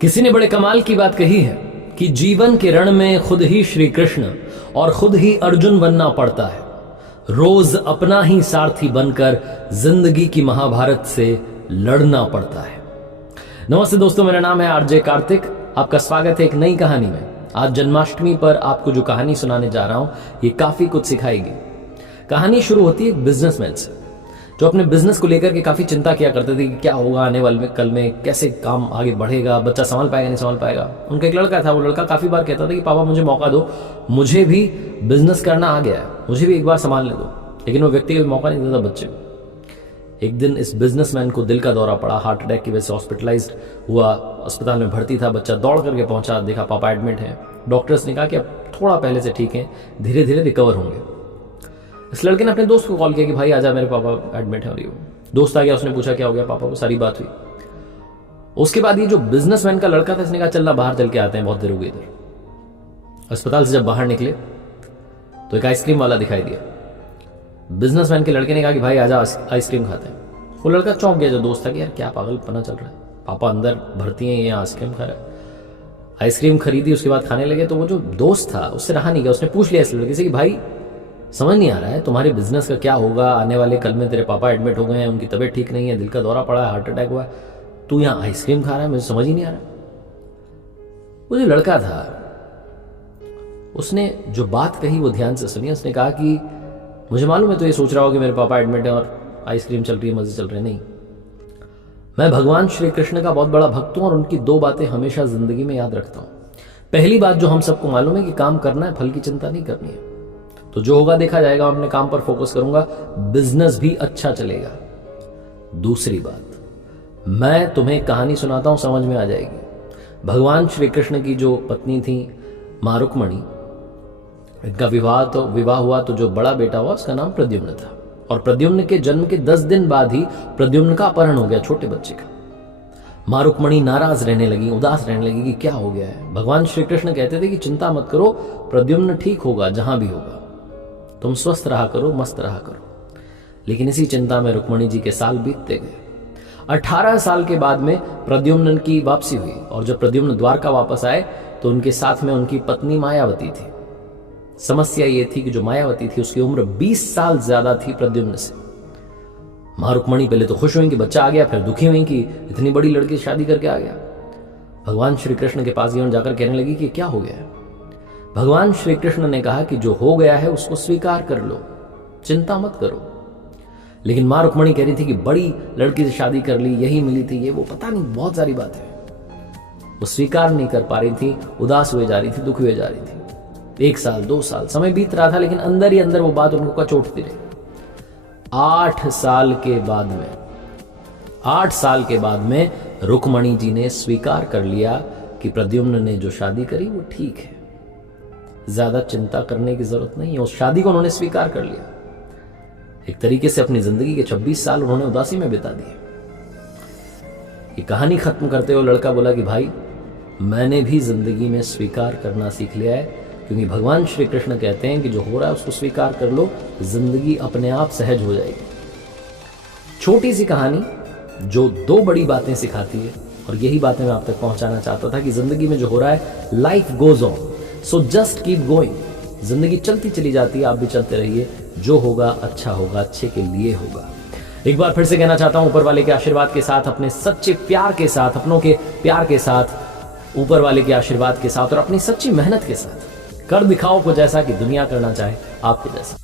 किसी ने बड़े कमाल की बात कही है कि जीवन के रण में खुद ही श्री कृष्ण और खुद ही अर्जुन बनना पड़ता है। रोज अपना ही सारथी बनकर जिंदगी की महाभारत से लड़ना पड़ता है। नमस्ते दोस्तों, मेरा नाम है आरजे कार्तिक। आपका स्वागत है एक नई कहानी में। आज जन्माष्टमी पर आपको जो कहानी सुनाने जा रहा हूं ये काफी कुछ सिखाएगी। कहानी शुरू होती है एक बिजनेसमैन से जो अपने बिजनेस को लेकर के काफी चिंता किया करते थे कि क्या होगा आने वाले में, कल में कैसे काम आगे बढ़ेगा, बच्चा संभाल पाएगा नहीं संभाल पाएगा। उनका एक लड़का था, वो लड़का काफी बार कहता था कि पापा मुझे मौका दो, मुझे भी बिजनेस करना आ गया है, मुझे भी एक बार संभालने दो। लेकिन वो व्यक्ति को मौका नहीं देता बच्चे को। एक दिन इस बिजनेसमैन को दिल का दौरा पड़ा, हार्ट अटैक की वजह से हॉस्पिटलाइज्ड हुआ, अस्पताल में भर्ती था। बच्चा दौड़ करके पहुंचा, देखा पापा एडमिट है। डॉक्टर्स ने कहा कि अब थोड़ा पहले से ठीक है, धीरे धीरे रिकवर होंगे। इस लड़के ने अपने दोस्त को कॉल किया कि भाई आजा, मेरे पापा एडमिट है। और दोस्त आ गया, उसने पूछा क्या हो गया पापा को, सारी बात हुई। उसके बाद ये जो बिजनेसमैन का लड़का था, इसने कहा चल बाहर चल के आते हैं, बहुत देर हो गई इधर। अस्पताल से जब बाहर निकले तो एक आइसक्रीम वाला दिखाई दिया। बिजनेसमैन के लड़के ने कहा कि भाई आजा आइसक्रीम खाते हैं। वो लड़का चौंक गया जो दोस्त था कि यार क्या पागलपना चल रहा है, पापा अंदर भर्ती है, ये आइसक्रीम खा रहा है। आइसक्रीम खरीदी, उसके बाद खाने लगे। तो वो जो दोस्त था उससे रहा नहीं गया, उसने पूछ लिया इस लड़के से कि भाई समझ नहीं आ रहा है तुम्हारे बिजनेस का क्या होगा, आने वाले कल में तेरे पापा एडमिट हो गए हैं, उनकी तबीयत ठीक नहीं है, दिल का दौरा पड़ा है, हार्ट अटैक हुआ है, तू यहाँ आइसक्रीम खा रहा है, मुझे समझ ही नहीं आ रहा। वो जो लड़का था उसने जो बात कही वो ध्यान से सुनी। उसने कहा कि मुझे मालूम है तो ये सोच रहा हो कि मेरे पापा एडमिट है और आइसक्रीम चल रही है, मजे चल रहे नहीं। मैं भगवान श्री कृष्ण का बहुत बड़ा भक्त हूं और उनकी दो बातें हमेशा जिंदगी में याद रखता हूं। पहली बात जो हम सबको मालूम है कि काम करना है, फल की चिंता नहीं करनी है, तो जो होगा देखा जाएगा, मैं अपने काम पर फोकस करूंगा, बिजनेस भी अच्छा चलेगा। दूसरी बात, मैं तुम्हें कहानी सुनाता हूं, समझ में आ जाएगी। भगवान श्री कृष्ण की जो पत्नी थी मां रुक्मणी, इनका विवाह हुआ तो जो बड़ा बेटा हुआ उसका नाम प्रद्युम्न था। और प्रद्युम्न के जन्म के 10 दिन बाद ही प्रद्युम्न का अपहरण हो गया, छोटे बच्चे का। मां रुक्मणी नाराज रहने लगी, उदास रहने लगी कि क्या हो गया है। भगवान श्री कृष्ण कहते थे कि चिंता मत करो, प्रद्युम्न ठीक होगा, जहां भी होगा, तुम स्वस्थ रहा करो, मस्त रहा करो। लेकिन इसी चिंता में रुक्मणी जी के साल बीतते गए। 18 साल के बाद में प्रद्युम्न की वापसी हुई और जब प्रद्युम्न द्वारका वापस आए तो उनके साथ में उनकी पत्नी मायावती थी। समस्या ये थी कि जो मायावती थी उसकी उम्र 20 साल ज्यादा थी प्रद्युम्न से। मां रुक्मणी पहले तो खुश हुई कि बच्चा आ गया, फिर दुखी हुई कि इतनी बड़ी लड़की शादी करके आ गया। भगवान श्री कृष्ण के पास जाकर कहने लगी कि क्या हो गया है। भगवान श्री कृष्ण ने कहा कि जो हो गया है उसको स्वीकार कर लो, चिंता मत करो। लेकिन मां रुक्मणी कह रही थी कि बड़ी लड़की से शादी कर ली, यही मिली थी, ये वो पता नहीं बहुत सारी बात है। वो स्वीकार नहीं कर पा रही थी, उदास हुए जा रही थी, दुखी हुए जा रही थी। 1 साल 2 साल समय बीत रहा था, लेकिन अंदर ही अंदर वो बात उनको कचोटती रही। 8 साल के बाद में रुक्मणी जी ने स्वीकार कर लिया कि प्रद्युम्न ने जो शादी करी वो ठीक है, ज्यादा चिंता करने की जरूरत नहीं है। उस शादी को उन्होंने स्वीकार कर लिया। एक तरीके से अपनी जिंदगी के 26 साल उन्होंने उदासी में बिता दिए। ये कहानी खत्म करते हुए लड़का बोला कि भाई मैंने भी जिंदगी में स्वीकार करना सीख लिया है, क्योंकि भगवान श्री कृष्ण कहते हैं कि जो हो रहा है उसको स्वीकार कर लो, जिंदगी अपने आप सहज हो जाएगी। छोटी सी कहानी जो 2 बड़ी बातें सिखाती है, और यही बातें मैं आप तक पहुंचाना चाहता था कि जिंदगी में जो हो रहा है, life goes on, so just keep going. जिंदगी चलती चली जाती है, आप भी चलते रहिए। जो होगा अच्छा होगा, अच्छे के लिए होगा। एक बार फिर से कहना चाहता हूं, ऊपर वाले के आशीर्वाद के साथ, अपने सच्चे प्यार के साथ, अपनों के प्यार के साथ, ऊपर वाले के आशीर्वाद के साथ और अपनी सच्ची मेहनत के साथ कर दिखाओ को जैसा कि दुनिया करना चाहे आपके जैसा।